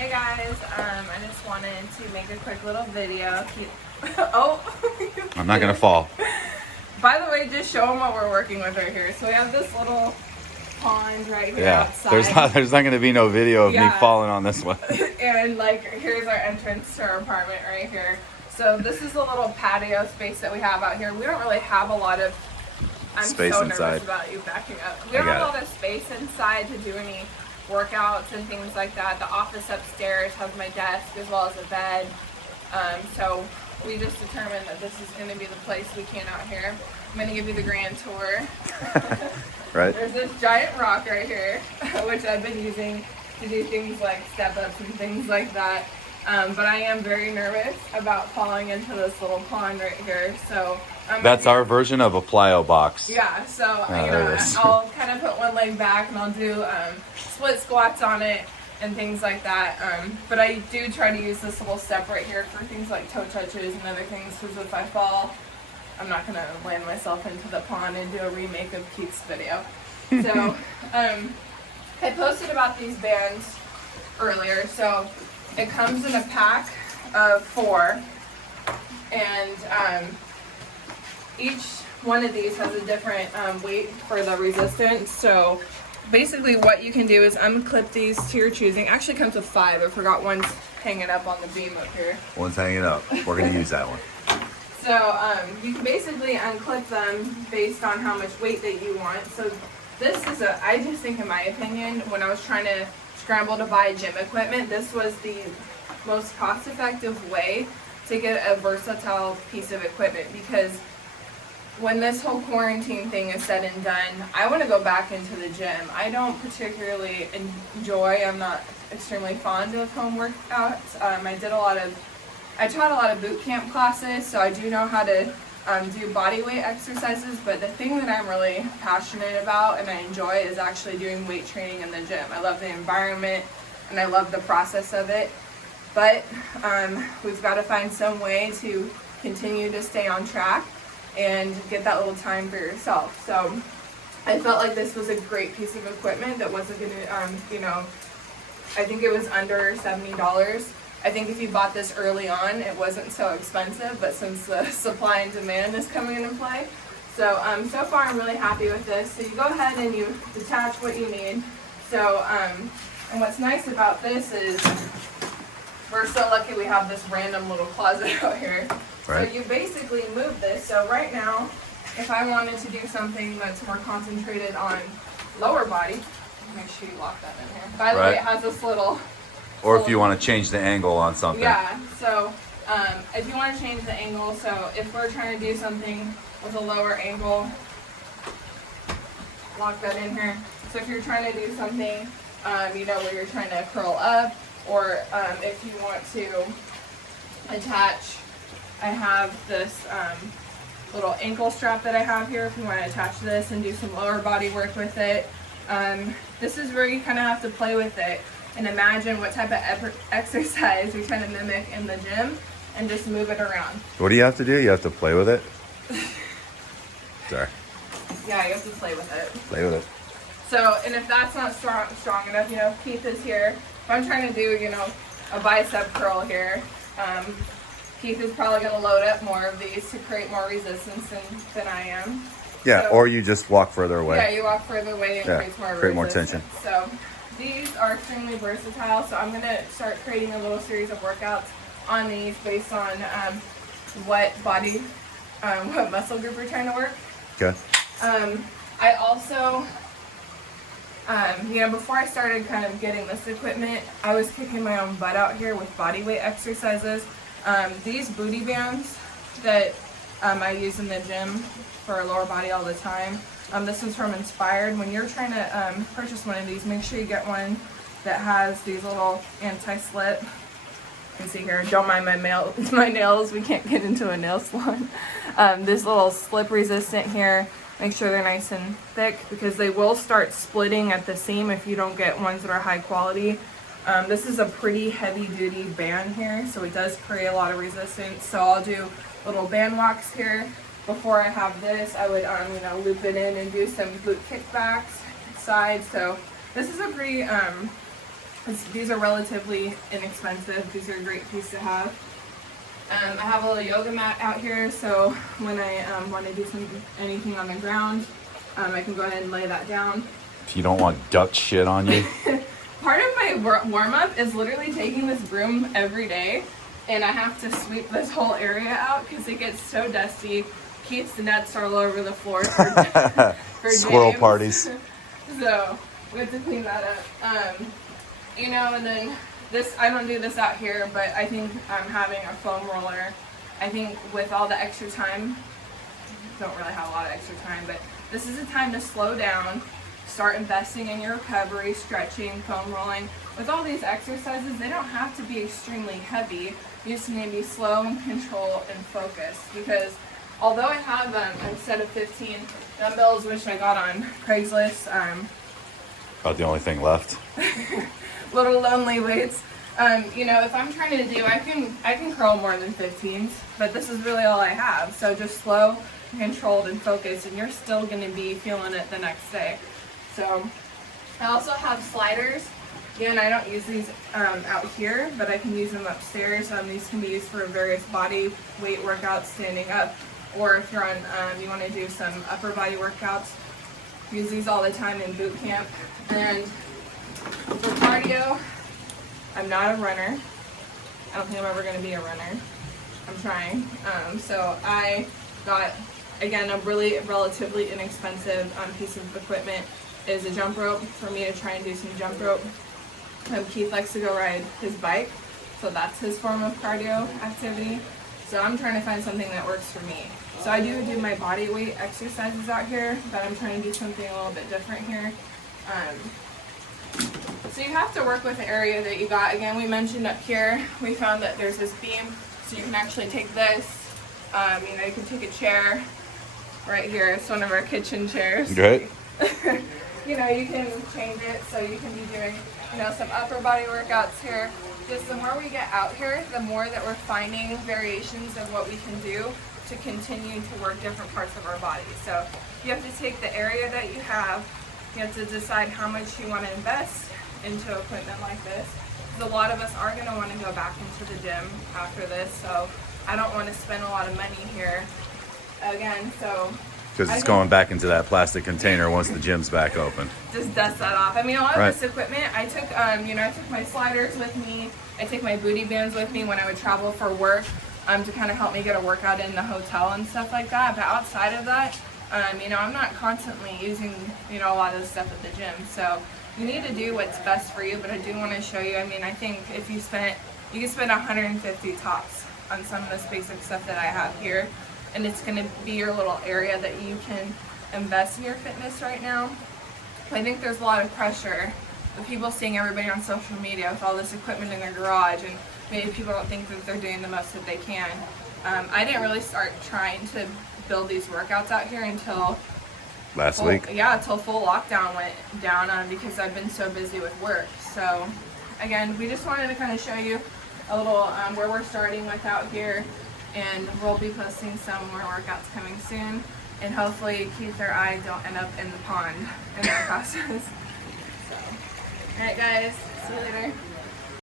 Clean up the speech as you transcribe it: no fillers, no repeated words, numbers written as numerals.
Hey guys, I just wanted to make a quick little video. Oh, I'm not gonna fall. by the way, just show them what we're working with right here. So we have this little pond right here Yeah, outside. there's not gonna be no video of me Yeah. falling on this one. And like, here's our entrance to our apartment right here. So this is a little patio space that we have out here. We don't really have a lot of Space so inside. nervous about you backing up. We don't have a lot of space inside to do any workouts and things like that. The office upstairs has my desk as well as a bed. So we just determined that this is going to be the place we camp out here. I'm going to give you the grand tour. Right? There's this giant rock right here, which I've been using to do things like step-ups and things like that. But I am very nervous about falling into this little pond right here. So That's our version of a plyo box. yeah, so there it is. I'll kind of put one leg back and I'll do split squats on it and things like that. But I do try to use this little step right here for things like toe touches and other things, because if I fall, I'm not going to land myself into the pond and do a remake of Keith's video. So I posted about these bands earlier. So it comes in a pack of 4, and each one of these has a different weight for the resistance. So basically what you can do is unclip these to your choosing. Actually comes with 5. I forgot one's hanging up on the beam up here. One's hanging up. We're gonna use that one. So you can basically unclip them based on how much weight that you want. So this is I just think, in my opinion, when I was trying to scramble to buy gym equipment, this was the most cost-effective way to get a versatile piece of equipment, because when this whole quarantine thing is said and done, I want to go back into the gym. I don't particularly I'm not extremely fond of home workouts. I taught a lot of boot camp classes, so I do know how to do body weight exercises, but the thing that I'm really passionate about and I enjoy is actually doing weight training in the gym. I love the environment and I love the process of it, but we've got to find some way to continue to stay on track and get that little time for yourself. So I felt like this was a great piece of equipment that wasn't going to, I think it was under $70. I think if you bought this early on, it wasn't so expensive, but since the supply and demand is coming into play. So, so far I'm really happy with this. So you go ahead and you detach what you need. So, and what's nice about this is we're so lucky we have this random little closet out here. Right. So you basically move this. So right now, if I wanted to do something that's more concentrated on lower body, make sure you lock that in here. By the way, it has this little... Or if you want to change the angle on something. Yeah, so if you want to change the angle, so if we're trying to do something with a lower angle, lock that in here. So if you're trying to do something, where you're trying to curl up, or if you want to attach, I have this little ankle strap that I have here if you want to attach this and do some lower body work with it. This is where you kind of have to play with it and imagine what type of exercise you're trying to mimic in the gym and just move it around. What do you have to do? You have to play with it? Sorry. Yeah, you have to play with it. Play with it. So, and if that's not strong enough, Keith is here. If I'm trying to do, a bicep curl here, Keith is probably going to load up more of these to create more resistance than I am. Yeah, so, or you just walk further away. Yeah, you walk further away and create more tension. So these are extremely versatile. So I'm going to start creating a little series of workouts on these based on what muscle group we're trying to work. Okay. I also, before I started kind of getting this equipment, I was kicking my own butt out here with body weight exercises. These booty bands that I use in the gym for lower body all the time. This is from Inspired. When you're trying to purchase one of these, make sure you get one that has these little anti-slip. You can see here, don't mind my nails. We can't get into a nail salon. This little slip resistant here. Make sure they're nice and thick, because they will start splitting at the seam if you don't get ones that are high quality. This is a pretty heavy duty band here, so it does create a lot of resistance. So I'll do little band walks here. Before I have this, I would loop it in and do some glute kickbacks side. So this is a pretty These are relatively inexpensive. These are a great piece to have. I have a little yoga mat out here, so when I want to do anything on the ground, I can go ahead and lay that down. If you don't want duck shit on you. Part of my warm-up is literally taking this broom every day, and I have to sweep this whole area out because it gets so dusty. Keith's nuts are all over the floor for Squirrel James. parties. So we have to clean that up. You know, and then this, I don't do this out here, but I think having a foam roller, I think with all the extra time, don't really have a lot of extra time, but this is a time to slow down, start investing in your recovery, stretching, foam rolling. With all these exercises, they don't have to be extremely heavy. You just need to be slow and control and focus. Because although I have a set of 15 dumbbells, which I got on Craigslist, About the only thing left. little lonely weights. You know, if I'm trying to do, I can curl more than 15s, but this is really all I have. So just slow, controlled, and focused, and you're still going to be feeling it the next day. So I also have sliders. Again, I don't use these out here, but I can use them upstairs. These can be used for various body weight workouts, standing up, or if you're on, you want to do some upper body workouts. Use these all the time in boot camp. And for cardio, I'm not a runner. I don't think I'm ever going to be a runner. I'm trying. So I got, again, a really relatively inexpensive piece of equipment is a jump rope for me to try and do some jump rope. Keith likes to go ride his bike, so that's his form of cardio activity. So I'm trying to find something that works for me. So I do my body weight exercises out here, but I'm trying to do something a little bit different here. So you have to work with the area that you got. Again, we mentioned up here, we found that there's this beam, so you can actually take this, you know, you can take a chair right here. It's one of our kitchen chairs. Great. You know, you can change it so you can be doing, you know, some upper body workouts here. Just the more we get out here, the more that we're finding variations of what we can do to continue to work different parts of our body. So you have to take the area that you have to decide how much you want to invest into equipment like this. Because a lot of us are going to want to go back into the gym after this, so I don't want to spend a lot of money here again. So Because it's going back into that plastic container once the gym's back open. Just dust that off. I mean, a lot of this equipment, I took, you know, I took my sliders with me. I take my booty bands with me when I would travel for work, to kind of help me get a workout in the hotel and stuff like that. But outside of that, you know, I'm not constantly using, you know, a lot of this stuff at the gym. So you need to do what's best for you. But I do want to show you. I mean, I think if you can spend 150 tops on some of this basic stuff that I have here. And it's going to be your little area that you can invest in your fitness right now. I think there's a lot of pressure with people seeing everybody on social media with all this equipment in their garage, and maybe people don't think that they're doing the most that they can. I didn't really start trying to build these workouts out here until last week. Yeah, until full lockdown went down because I've been so busy with work. So again, we just wanted to kind of show you a little where we're starting with out here. And we'll be posting some more workouts coming soon. And hopefully Keith or I don't end up in the pond in that process. So, alright guys, see you later.